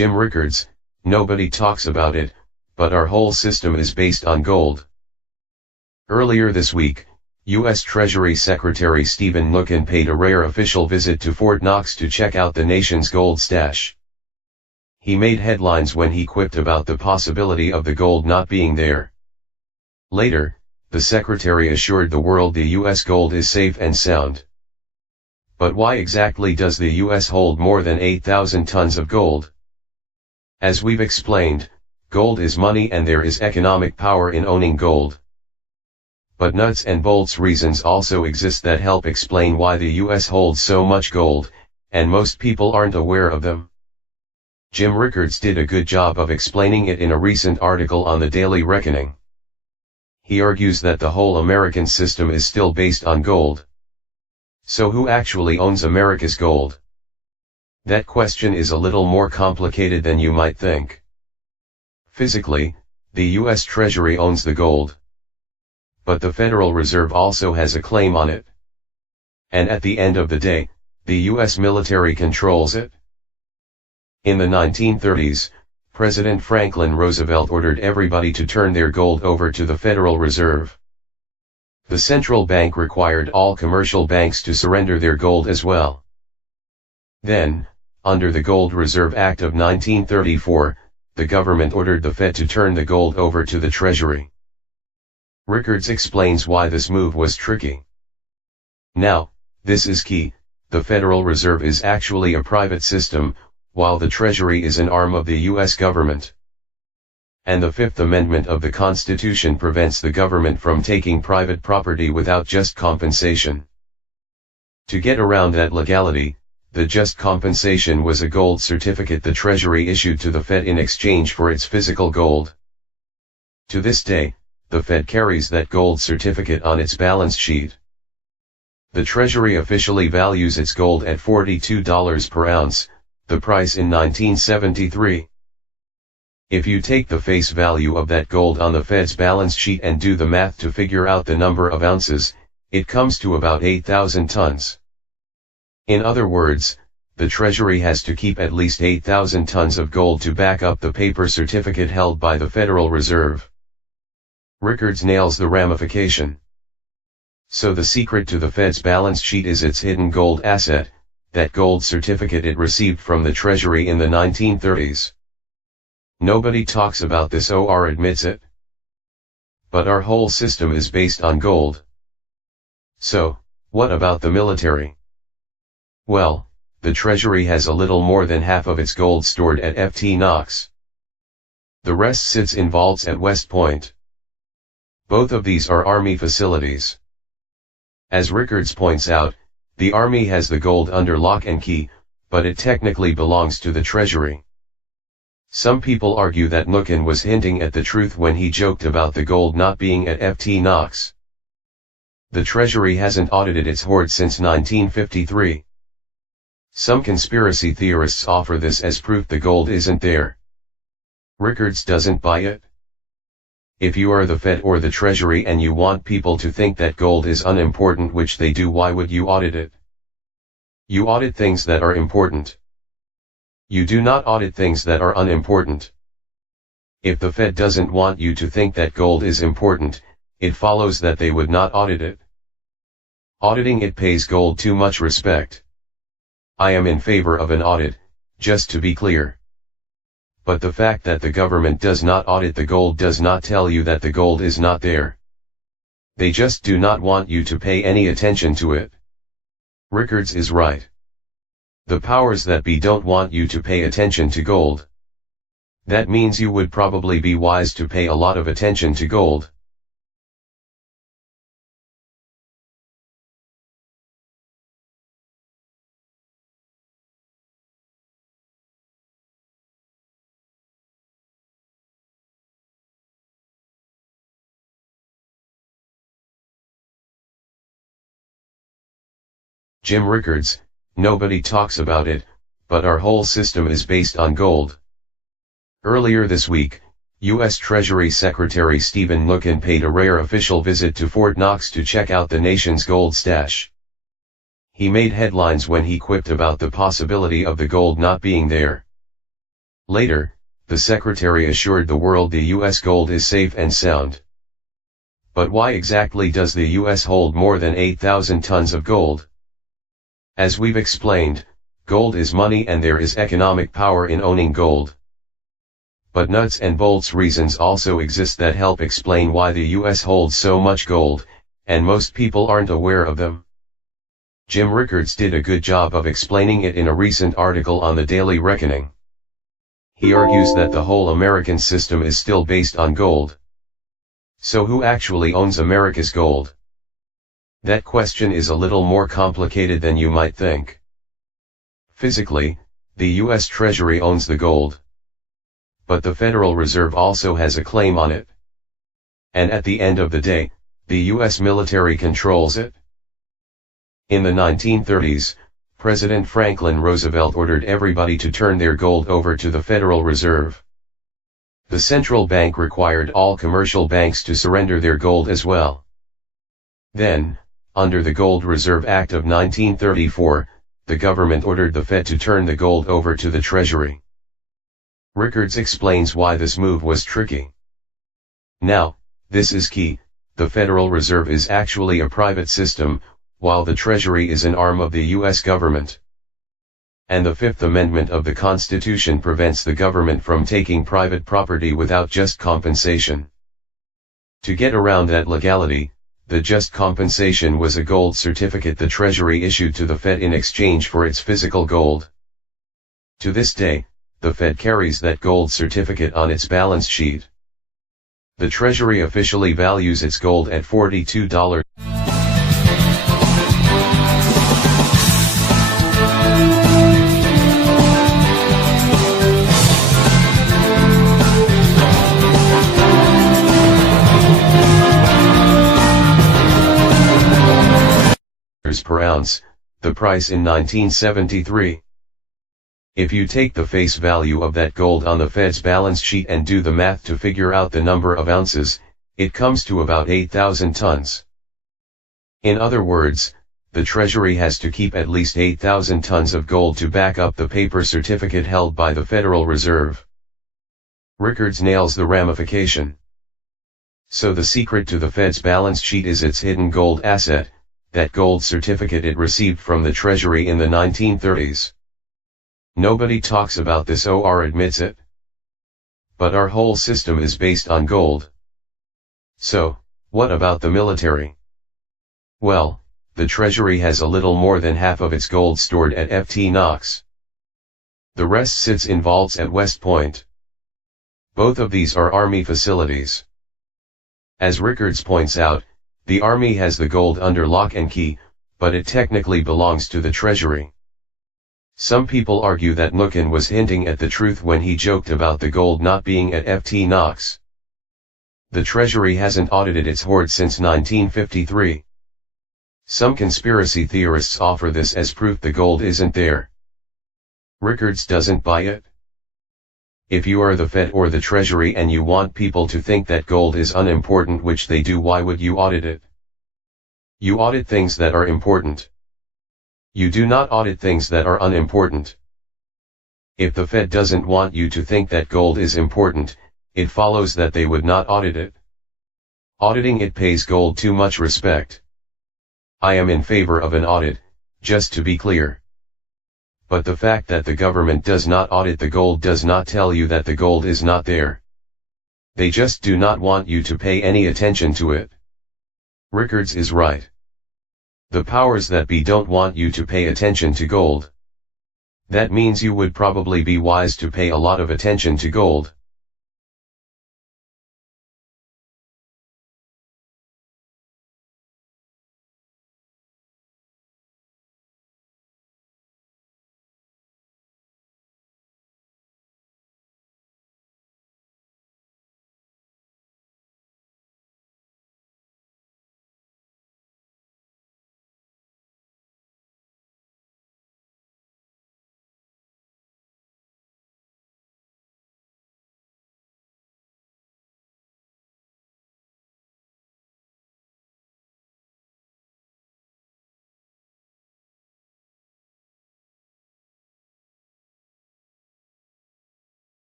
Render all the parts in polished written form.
Jim Rickards, nobody talks about it, but our whole system is based on gold. Earlier this week, U.S. Treasury Secretary Stephen Mnuchin paid a rare official visit to Fort Knox to check out the nation's gold stash. He made headlines when he quipped about the possibility of the gold not being there. Later, the secretary assured the world the U.S. gold is safe and sound. But why exactly does the U.S. hold more than 8,000 tons of gold? As we've explained, gold is money and there is economic power in owning gold. But nuts and bolts reasons also exist that help explain why the U.S. holds so much gold, and most people aren't aware of them. Jim Rickards did a good job of explaining it in a recent article on the Daily Reckoning. He argues that the whole American system is still based on gold. So who actually owns America's gold? That question is a little more complicated than you might think. Physically, the U.S. Treasury owns the gold. But the Federal Reserve also has a claim on it. And at the end of the day, the U.S. military controls it. In the 1930s, President Franklin Roosevelt ordered everybody to turn their gold over to the Federal Reserve. The central bank required all commercial banks to surrender their gold as well. Then, under the Gold Reserve Act of 1934, the government ordered the Fed to turn the gold over to the Treasury. Rickards explains why this move was tricky. Now, this is key: the Federal Reserve is actually a private system, while the Treasury is an arm of the U.S. government. And the Fifth Amendment of the Constitution prevents the government from taking private property without just compensation. To get around that legality, the just compensation was a gold certificate the Treasury issued to the Fed in exchange for its physical gold. To this day, the Fed carries that gold certificate on its balance sheet. The Treasury officially values its gold at $42 per ounce, the price in 1973. If you take the face value of that gold on the Fed's balance sheet and do the math to figure out the number of ounces, it comes to about 8,000 tons. In other words, the Treasury has to keep at least 8,000 tons of gold to back up the paper certificate held by the Federal Reserve. Rickards nails the ramification. So the secret to the Fed's balance sheet is its hidden gold asset, that gold certificate it received from the Treasury in the 1930s. Nobody talks about this or admits it. But our whole system is based on gold. So, what about the military? Well, the Treasury has a little more than half of its gold stored at Fort Knox. The rest sits in vaults at West Point. Both of these are Army facilities. As Rickards points out, the Army has the gold under lock and key, but it technically belongs to the Treasury. Some people argue that Mnuchin was hinting at the truth when he joked about the gold not being at Fort Knox. The Treasury hasn't audited its hoard since 1953. Some conspiracy theorists offer this as proof the gold isn't there. Rickards doesn't buy it. If you are the Fed or the Treasury and you want people to think that gold is unimportant, which they do, why would you audit it? You audit things that are important. You do not audit things that are unimportant. If the Fed doesn't want you to think that gold is important, it follows that they would not audit it. Auditing it pays gold too much respect. I am in favor of an audit, just to be clear. But the fact that the government does not audit the gold does not tell you that the gold is not there. They just do not want you to pay any attention to it. Rickards is right. The powers that be don't want you to pay attention to gold. That means you would probably be wise to pay a lot of attention to gold. Jim Rickards, nobody talks about it, but our whole system is based on gold. Earlier this week, U.S. Treasury Secretary Stephen Mnuchin paid a rare official visit to Fort Knox to check out the nation's gold stash. He made headlines when he quipped about the possibility of the gold not being there. Later, the secretary assured the world the US gold is safe and sound. But why exactly does the US hold more than 8,000 tons of gold? As we've explained, gold is money and there is economic power in owning gold. But nuts and bolts reasons also exist that help explain why the US holds so much gold, and most people aren't aware of them. Jim Rickards did a good job of explaining it in a recent article on the Daily Reckoning. He argues that the whole American system is still based on gold. So who actually owns America's gold? That question is a little more complicated than you might think. Physically, the US Treasury owns the gold. But the Federal Reserve also has a claim on it. And at the end of the day, the US military controls it. In the 1930s, President Franklin Roosevelt ordered everybody to turn their gold over to the Federal Reserve. The central bank required all commercial banks to surrender their gold as well. Then, under the Gold Reserve Act of 1934, the government ordered the Fed to turn the gold over to the Treasury. Rickards explains why this move was tricky. Now, this is key, the Federal Reserve is actually a private system, while the Treasury is an arm of the US government. And the Fifth Amendment of the Constitution prevents the government from taking private property without just compensation. To get around that legality, the just compensation was a gold certificate the Treasury issued to the Fed in exchange for its physical gold. To this day, the Fed carries that gold certificate on its balance sheet. The Treasury officially values its gold at $42 per ounce, the price in 1973. If you take the face value of that gold on the Fed's balance sheet and do the math to figure out the number of ounces, it comes to about 8,000 tons. In other words, the Treasury has to keep at least 8,000 tons of gold to back up the paper certificate held by the Federal Reserve. Rickards nails the ramification. So the secret to the Fed's balance sheet is its hidden gold asset, that gold certificate it received from the Treasury in the 1930s. Nobody talks about this or admits it. But our whole system is based on gold. So, what about the military? Well, the Treasury has a little more than half of its gold stored at Fort Knox. The rest sits in vaults at West Point. Both of these are Army facilities. As Rickards points out, the Army has the gold under lock and key, but it technically belongs to the Treasury. Some people argue that Nukin was hinting at the truth when he joked about the gold not being at Fort Knox. The Treasury hasn't audited its hoard since 1953. Some conspiracy theorists offer this as proof the gold isn't there. Rickards doesn't buy it. If you are the Fed or the Treasury and you want people to think that gold is unimportant, which they do, why would you audit it? You audit things that are important. You do not audit things that are unimportant. If the Fed doesn't want you to think that gold is important, it follows that they would not audit it. Auditing it pays gold too much respect. I am in favor of an audit, just to be clear. But the fact that the government does not audit the gold does not tell you that the gold is not there. They just do not want you to pay any attention to it. Rickards is right. The powers that be don't want you to pay attention to gold. That means you would probably be wise to pay a lot of attention to gold.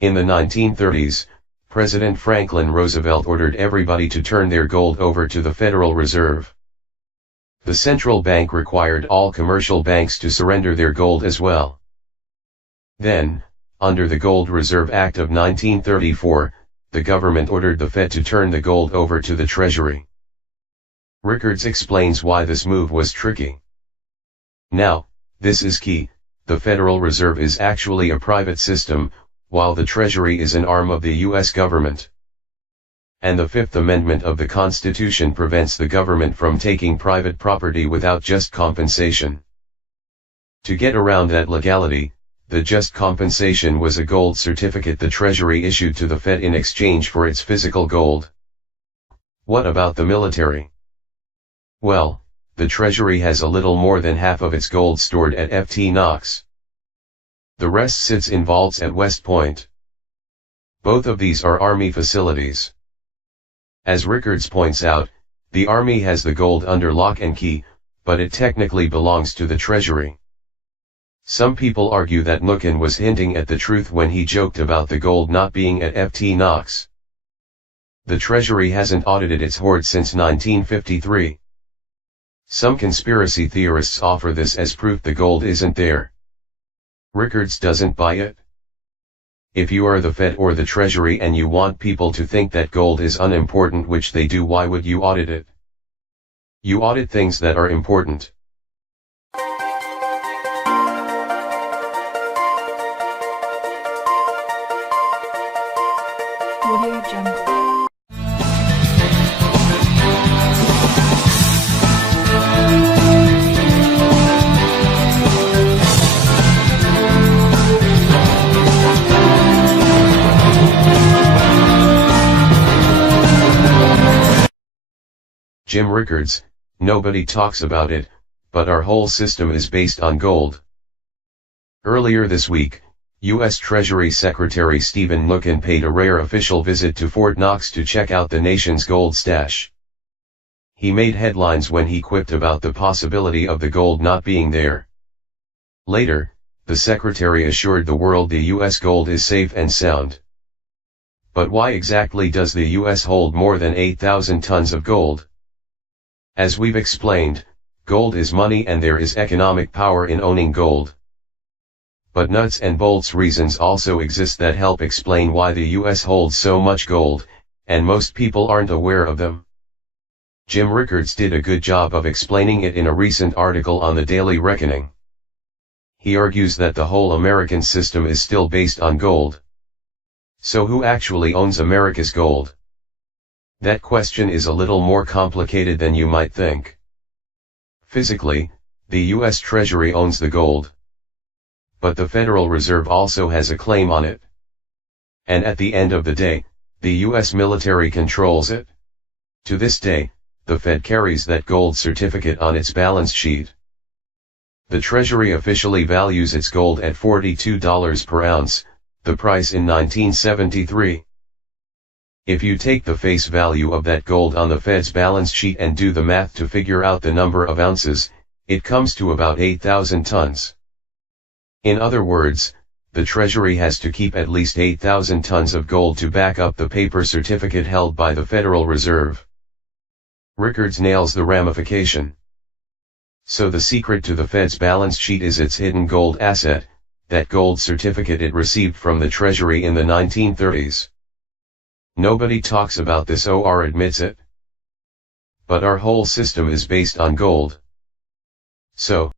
In the 1930s, President Franklin Roosevelt ordered everybody to turn their gold over to the Federal Reserve. The central bank required all commercial banks to surrender their gold as well. Then, under the Gold Reserve Act of 1934, the government ordered the Fed to turn the gold over to the Treasury. Rickards explains why this move was tricky. Now, this is key: the Federal Reserve is actually a private system, while the Treasury is an arm of the U.S. government. And the Fifth Amendment of the Constitution prevents the government from taking private property without just compensation. To get around that legality, the just compensation was a gold certificate the Treasury issued to the Fed in exchange for its physical gold. What about the military? Well, the Treasury has a little more than half of its gold stored at Fort Knox. The rest sits in vaults at West Point. Both of these are Army facilities. As Rickards points out, the Army has the gold under lock and key, but it technically belongs to the Treasury. Some people argue that Nukin was hinting at the truth when he joked about the gold not being at Fort Knox. The Treasury hasn't audited its hoard since 1953. Some conspiracy theorists offer this as proof the gold isn't there. Rickards doesn't buy it. If you are the Fed or the Treasury and you want people to think that gold is unimportant, which they do, why would you audit it? You audit things that are important. Audio Jungle. Jim Rickards: nobody talks about it, but our whole system is based on gold. Earlier this week, U.S. Treasury Secretary Stephen Mnuchin paid a rare official visit to Fort Knox to check out the nation's gold stash. He made headlines when he quipped about the possibility of the gold not being there. Later, the secretary assured the world the U.S. gold is safe and sound. But why exactly does the U.S. hold more than 8,000 tons of gold? As we've explained, gold is money and there is economic power in owning gold. But nuts and bolts reasons also exist that help explain why the US holds so much gold, and most people aren't aware of them. Jim Rickards did a good job of explaining it in a recent article on the Daily Reckoning. He argues that the whole American system is still based on gold. So who actually owns America's gold? That question is a little more complicated than you might think. Physically, the U.S. Treasury owns the gold. But the Federal Reserve also has a claim on it. And at the end of the day, the U.S. military controls it. To this day, the Fed carries that gold certificate on its balance sheet. The Treasury officially values its gold at $42 per ounce, the price in 1973. If you take the face value of that gold on the Fed's balance sheet and do the math to figure out the number of ounces, it comes to about 8,000 tons. In other words, the Treasury has to keep at least 8,000 tons of gold to back up the paper certificate held by the Federal Reserve. Rickards nails the ramification. So the secret to the Fed's balance sheet is its hidden gold asset, that gold certificate it received from the Treasury in the 1930s. Nobody talks about this or admits it. But our whole system is based on gold. So,